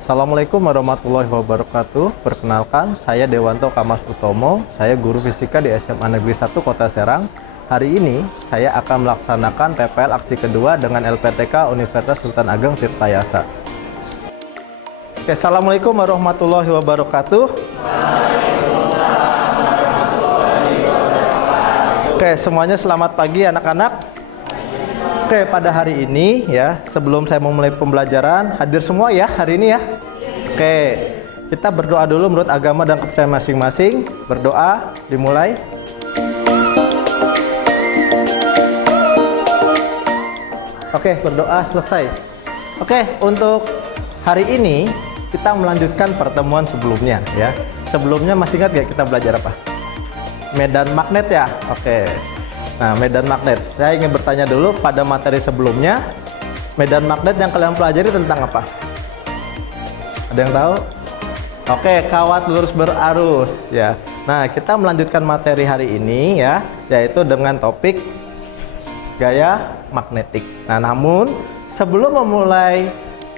Assalamualaikum warahmatullahi wabarakatuh. Perkenalkan, saya Dewanto Kamas Utomo. Saya guru fisika di SMA Negeri 1 Kota Serang. Hari ini saya akan melaksanakan PPL aksi kedua dengan LPTK Universitas Sultan Ageng Tirtayasa. Oke, Assalamualaikum warahmatullahi wabarakatuh. Oke, semuanya selamat pagi anak-anak. Oke, pada hari ini ya, sebelum saya memulai pembelajaran, hadir semua ya hari ini ya. Oke, kita berdoa dulu menurut agama dan kepercayaan masing-masing. Berdoa, dimulai. Oke, berdoa selesai. Oke, untuk hari ini kita melanjutkan pertemuan sebelumnya ya. Sebelumnya masih ingat gak kita belajar apa? Medan magnet ya. Oke. Nah, medan magnet. Saya ingin bertanya dulu pada materi sebelumnya, medan magnet yang kalian pelajari tentang apa? Ada yang tahu? Oke, kawat lurus berarus ya. Nah, kita melanjutkan materi hari ini ya, yaitu dengan topik gaya magnetik. Nah, namun sebelum memulai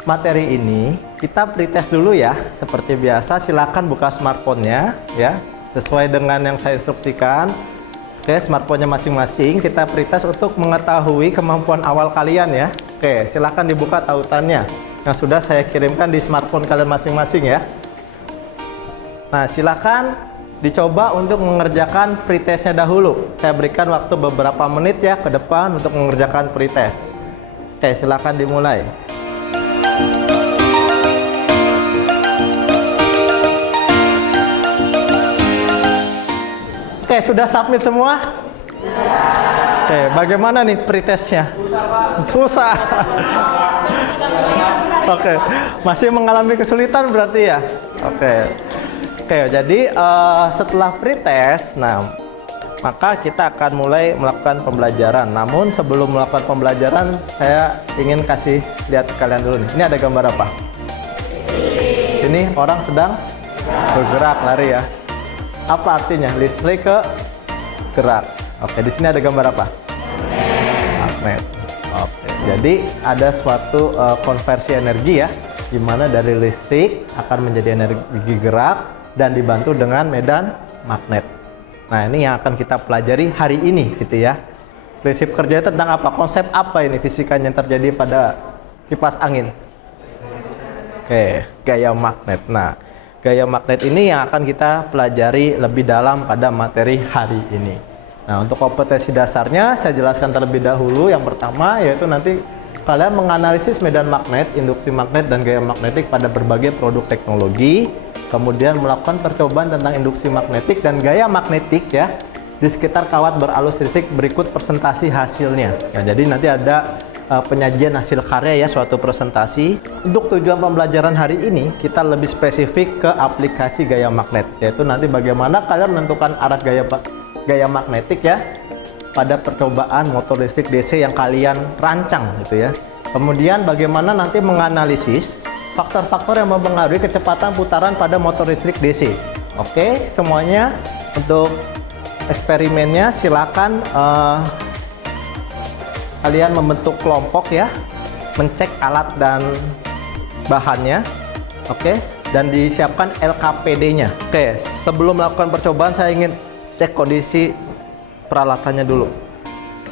materi ini, kita pretest dulu ya. Seperti biasa, silakan buka smartphone-nya ya, sesuai dengan yang saya instruksikan. Oke, smartphone-nya masing-masing kita pretest untuk mengetahui kemampuan awal kalian ya. Oke, silahkan dibuka tautannya yang sudah saya kirimkan di smartphone kalian masing-masing ya. Nah, silahkan dicoba untuk mengerjakan pretestnya dahulu. Saya berikan waktu beberapa menit ya ke depan untuk mengerjakan pretest. Oke, silahkan dimulai. Oke, sudah submit semua? Oke, bagaimana nih pretestnya? Susah. Oke, masih mengalami kesulitan berarti ya? Oke, jadi setelah pretest, nah maka kita akan mulai melakukan pembelajaran. Namun sebelum melakukan pembelajaran, saya ingin kasih lihat kalian dulu nih. Ini ada gambar apa? Ini orang sedang bergerak lari ya. Apa artinya? Listrik ke gerak. Oke, di sini ada gambar apa? Magnet. Oke, jadi ada suatu konversi energi ya, di mana dari listrik akan menjadi energi gerak dan dibantu dengan medan magnet. Nah, ini yang akan kita pelajari hari ini gitu ya. Prinsip kerjanya tentang apa? Konsep apa ini fisikanya yang terjadi pada kipas angin? Oke, gaya magnet. Nah, gaya magnet ini yang akan kita pelajari lebih dalam pada materi hari ini. Nah, untuk kompetensi dasarnya saya jelaskan terlebih dahulu. Yang pertama yaitu nanti kalian menganalisis medan magnet, induksi magnet, dan gaya magnetik pada berbagai produk teknologi. Kemudian melakukan percobaan tentang induksi magnetik dan gaya magnetik ya di sekitar kawat berarus listrik. Berikut presentasi hasilnya. Nah, jadi nanti ada penyajian hasil karya ya, suatu presentasi. Untuk tujuan pembelajaran hari ini kita lebih spesifik ke aplikasi gaya magnet, yaitu nanti bagaimana kalian menentukan arah gaya magnetik ya pada percobaan motor listrik DC yang kalian rancang gitu ya. Kemudian bagaimana nanti menganalisis faktor-faktor yang mempengaruhi kecepatan putaran pada motor listrik DC. Oke, semuanya untuk eksperimennya silakan kalian membentuk kelompok ya, mencek alat dan bahannya, oke, dan disiapkan LKPD-nya. Oke, sebelum melakukan percobaan saya ingin cek kondisi peralatannya dulu.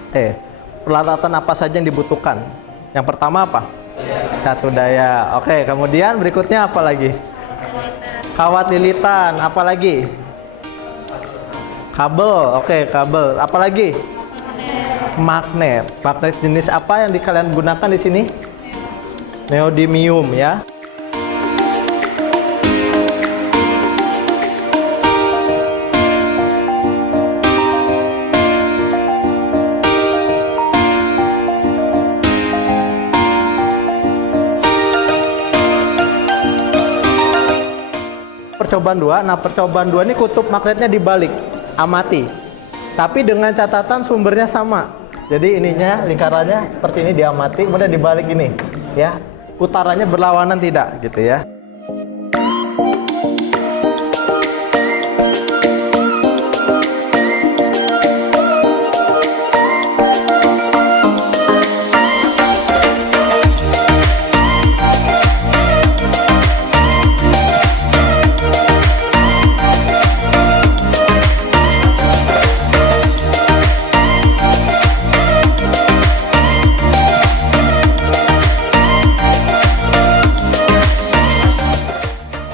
Oke, peralatan apa saja yang dibutuhkan? Yang pertama apa? Satu daya. Oke, kemudian berikutnya apa lagi? Kawat lilitan. Apa lagi? Kabel. Oke, kabel. Apa lagi? Magnet. Magnet jenis apa yang kalian gunakan di sini? Neodymium ya. Percobaan 2. Nah, percobaan 2 ini kutub magnetnya dibalik. Amati. Tapi dengan catatan sumbernya sama. Jadi ininya, lingkarannya seperti ini diamati, kemudian dibalik ini ya. Putarannya berlawanan tidak gitu ya.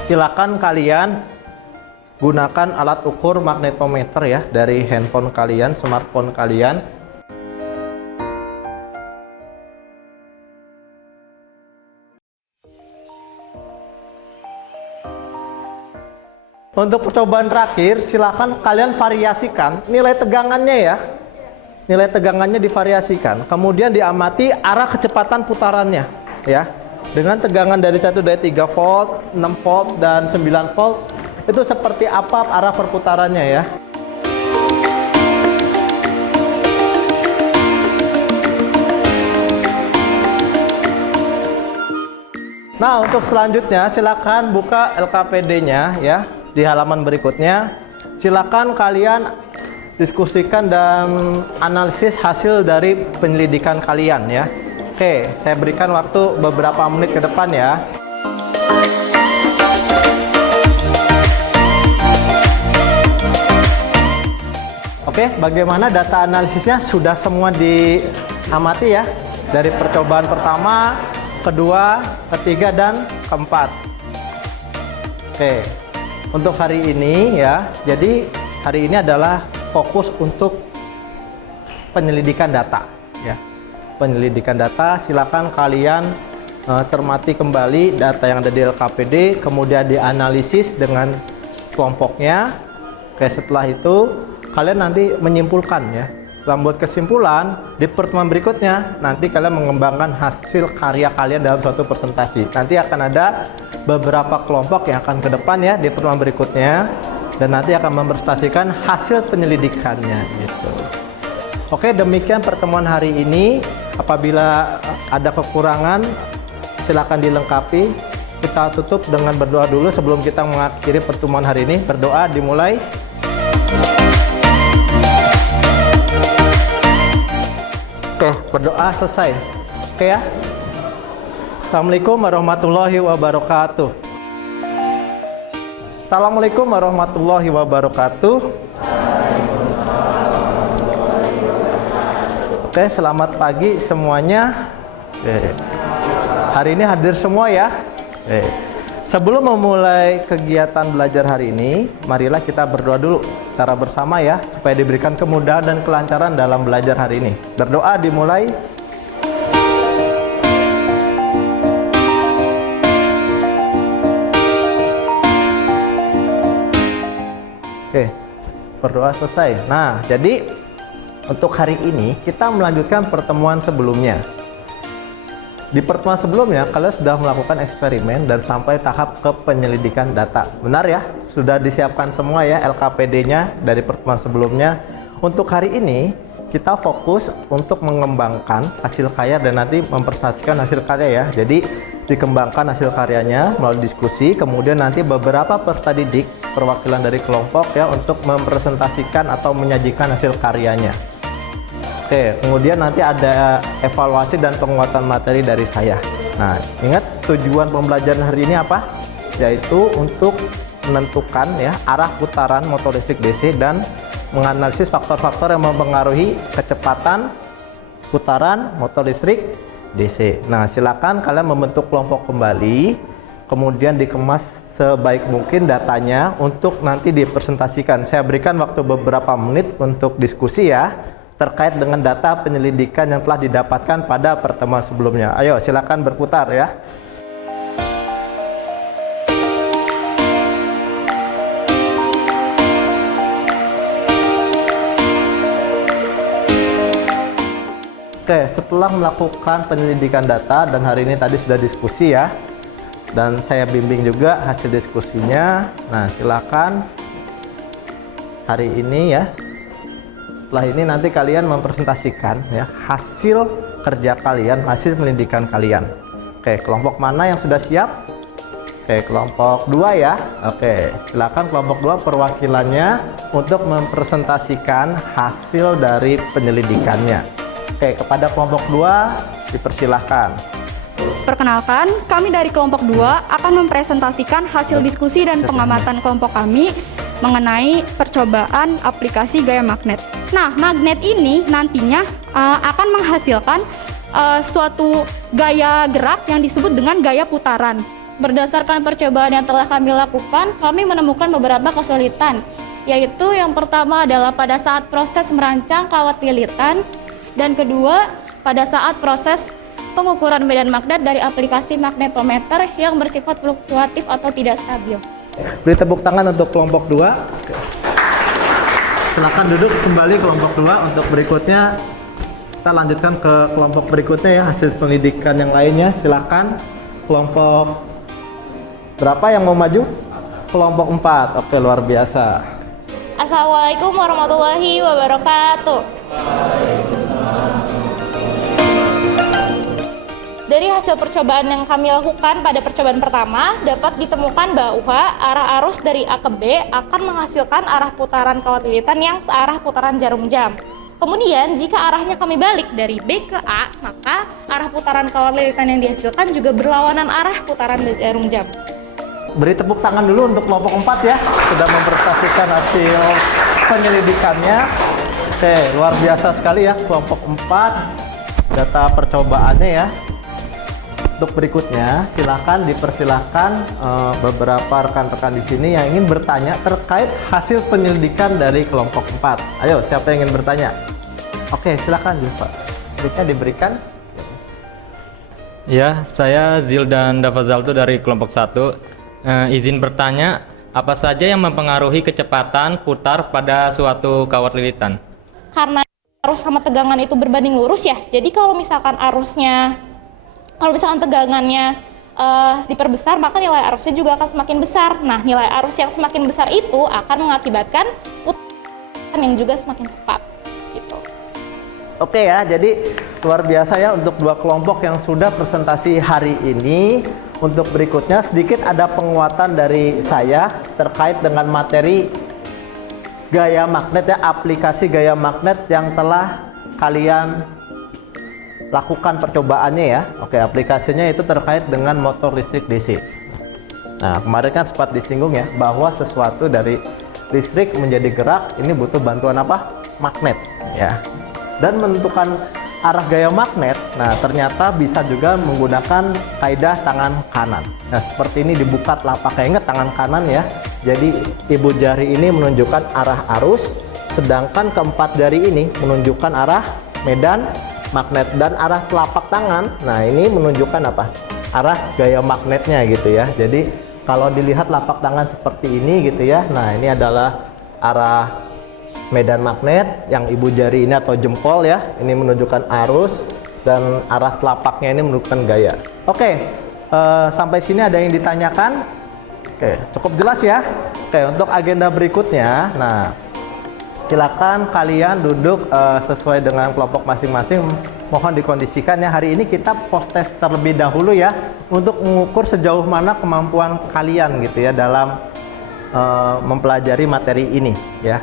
silakan kalian gunakan alat ukur magnetometer ya dari handphone kalian, smartphone kalian. Untuk percobaan terakhir, silakan kalian variasikan nilai tegangannya ya. Nilai tegangannya divariasikan, kemudian diamati arah kecepatan putarannya ya. Dengan tegangan dari 1 dari 3 volt, 6 volt dan 9 volt, itu seperti apa arah perputarannya ya. Nah, untuk selanjutnya silakan buka LKPD-nya ya. Di halaman berikutnya, silakan kalian diskusikan dan analisis hasil dari penyelidikan kalian ya. Oke, saya berikan waktu beberapa menit ke depan ya. Oke, bagaimana data analisisnya? Sudah semua diamati ya. Dari percobaan pertama, kedua, ketiga, dan keempat. Oke. Untuk hari ini ya, jadi hari ini adalah fokus untuk penyelidikan data ya. Penyelidikan data, silakan kalian cermati kembali data yang ada di LKPD, kemudian dianalisis dengan kelompoknya. Oke, setelah itu kalian nanti menyimpulkan ya. Membuat kesimpulan di pertemuan berikutnya, nanti kalian mengembangkan hasil karya kalian dalam suatu presentasi. Nanti akan ada beberapa kelompok yang akan ke depan ya di pertemuan berikutnya, dan nanti akan mempresentasikan hasil penyelidikannya gitu. Oke, demikian pertemuan hari ini. Apabila ada kekurangan, silakan dilengkapi. Kita tutup dengan berdoa dulu sebelum kita mengakhiri pertemuan hari ini. Berdoa dimulai. Oke, berdoa selesai. Oke ya. Assalamualaikum warahmatullahi wabarakatuh. Assalamualaikum warahmatullahi wabarakatuh. Oke, selamat pagi semuanya. Oke. Hari ini hadir semua ya. Oke. Sebelum memulai kegiatan belajar hari ini, marilah kita berdoa dulu secara bersama ya, supaya diberikan kemudahan dan kelancaran dalam belajar hari ini. Berdoa dimulai. Oke, berdoa selesai. Nah, jadi untuk hari ini kita melanjutkan pertemuan sebelumnya. Di pertemuan sebelumnya, kalian sudah melakukan eksperimen dan sampai tahap ke penyelidikan data. Benar ya? Sudah disiapkan semua ya LKPD-nya dari pertemuan sebelumnya. Untuk hari ini, kita fokus untuk mengembangkan hasil karya dan nanti mempresentasikan hasil karya ya. Jadi, dikembangkan hasil karyanya melalui diskusi, kemudian nanti beberapa peserta didik, perwakilan dari kelompok ya, untuk mempresentasikan atau menyajikan hasil karyanya. Oke, kemudian nanti ada evaluasi dan penguatan materi dari saya. Nah, ingat tujuan pembelajaran hari ini apa? Yaitu untuk menentukan ya arah putaran motor listrik DC dan menganalisis faktor-faktor yang mempengaruhi kecepatan putaran motor listrik DC. Nah, silakan kalian membentuk kelompok kembali, kemudian dikemas sebaik mungkin datanya untuk nanti dipresentasikan. Saya berikan waktu beberapa menit untuk diskusi ya, terkait dengan data penyelidikan yang telah didapatkan pada pertemuan sebelumnya. Ayo, silakan berputar ya. Oke, setelah melakukan penyelidikan data dan hari ini tadi sudah diskusi ya, dan saya bimbing juga hasil diskusinya. Nah, silakan hari ini ya. Setelah ini nanti kalian mempresentasikan ya hasil kerja kalian, hasil penyelidikan kalian. Oke, kelompok mana yang sudah siap? Oke, kelompok 2 ya. Oke, silakan kelompok 2 perwakilannya untuk mempresentasikan hasil dari penyelidikannya. Oke, kepada kelompok 2 dipersilahkan. Perkenalkan, kami dari kelompok 2 akan mempresentasikan hasil diskusi dan pengamatan kelompok kami mengenai percobaan aplikasi gaya magnet. Nah, magnet ini nantinya akan menghasilkan suatu gaya gerak yang disebut dengan gaya putaran. Berdasarkan percobaan yang telah kami lakukan, kami menemukan beberapa kesulitan, yaitu yang pertama adalah pada saat proses merancang kawat lilitan, dan kedua pada saat proses pengukuran medan magnet dari aplikasi magnetometer yang bersifat fluktuatif atau tidak stabil. Beri tepuk tangan untuk kelompok 2. Silakan duduk kembali kelompok 2. Untuk berikutnya kita lanjutkan ke kelompok berikutnya ya, hasil pendidikan yang lainnya. Silakan kelompok berapa yang mau maju? Kelompok 4. Oke, luar biasa. Assalamualaikum warahmatullahi wabarakatuh. Dari hasil percobaan yang kami lakukan pada percobaan pertama, dapat ditemukan bahwa arah arus dari A ke B akan menghasilkan arah putaran kawat lilitan yang searah putaran jarum jam. Kemudian, jika arahnya kami balik dari B ke A, maka arah putaran kawat lilitan yang dihasilkan juga berlawanan arah putaran jarum jam. Beri tepuk tangan dulu untuk kelompok 4 ya, sudah mempresentasikan hasil penyelidikannya. Oke, luar biasa sekali ya kelompok 4 data percobaannya ya. Untuk berikutnya, silakan dipersilahkan beberapa rekan-rekan di sini yang ingin bertanya terkait hasil penyelidikan dari kelompok 4. Ayo, siapa yang ingin bertanya? Oke, silakan Pak. Mic-nya diberikan. Ya, saya Zildan Dafazalto dari kelompok 1. Izin bertanya, apa saja yang mempengaruhi kecepatan putar pada suatu kawat lilitan? Karena arus sama tegangan itu berbanding lurus ya, jadi kalau misalkan tegangannya diperbesar, maka nilai arusnya juga akan semakin besar. Nah, nilai arus yang semakin besar itu akan mengakibatkan putaran yang juga semakin cepat. Gitu. Oke ya, jadi luar biasa ya untuk 2 kelompok yang sudah presentasi hari ini. Untuk berikutnya sedikit ada penguatan dari saya terkait dengan materi gaya magnet ya, aplikasi gaya magnet yang telah kalian lakukan percobaannya ya. Oke, aplikasinya itu terkait dengan motor listrik DC. Nah, kemarin kan sempat disinggung ya bahwa sesuatu dari listrik menjadi gerak ini butuh bantuan apa? Magnet ya. Dan menentukan arah gaya magnet, nah ternyata bisa juga menggunakan kaidah tangan kanan. Nah, seperti ini dibuka telapaknya, ingat tangan kanan ya. Jadi ibu jari ini menunjukkan arah arus, sedangkan keempat jari ini menunjukkan arah medan magnet, dan arah telapak tangan, nah ini menunjukkan apa? Arah gaya magnetnya gitu ya. Jadi kalau dilihat telapak tangan seperti ini gitu ya, nah ini adalah arah medan magnet, yang ibu jari ini atau jempol ya, ini menunjukkan arus, dan arah telapaknya ini menunjukkan gaya. Oke, sampai sini ada yang ditanyakan? Oke, cukup jelas ya. Oke, untuk agenda berikutnya, nah silakan kalian duduk sesuai dengan kelompok masing-masing. Mohon dikondisikan ya, hari ini kita post test terlebih dahulu ya, untuk mengukur sejauh mana kemampuan kalian gitu ya dalam mempelajari materi ini ya.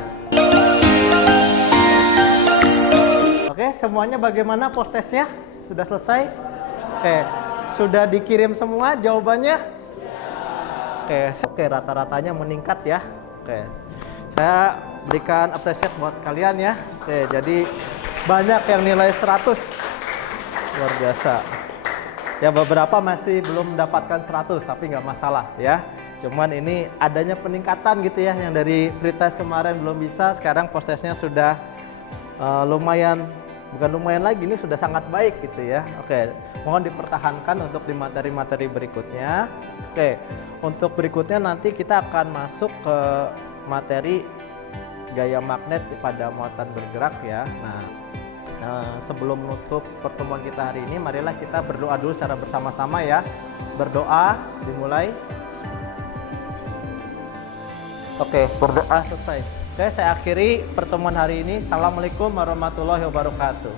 Oke, semuanya bagaimana post testnya? Sudah selesai? Oke, sudah dikirim semua jawabannya? Oke, rata-ratanya meningkat ya. Oke, saya berikan apresiasi buat kalian ya. Oke, jadi banyak yang nilai 100. Luar biasa. Ya, beberapa masih belum mendapatkan 100, tapi nggak masalah ya. Cuman ini adanya peningkatan gitu ya, yang dari pretest kemarin belum bisa, sekarang post testnya sudah lumayan, bukan lumayan lagi, ini sudah sangat baik gitu ya. Oke, mohon dipertahankan untuk di materi-materi berikutnya. Oke, untuk berikutnya nanti kita akan masuk ke materi gaya magnet pada muatan bergerak ya. Nah, sebelum menutup pertemuan kita hari ini, marilah kita berdoa dulu secara bersama-sama ya. Berdoa dimulai. Oke, berdoa selesai. Oke, saya akhiri pertemuan hari ini. Assalamualaikum warahmatullahi wabarakatuh.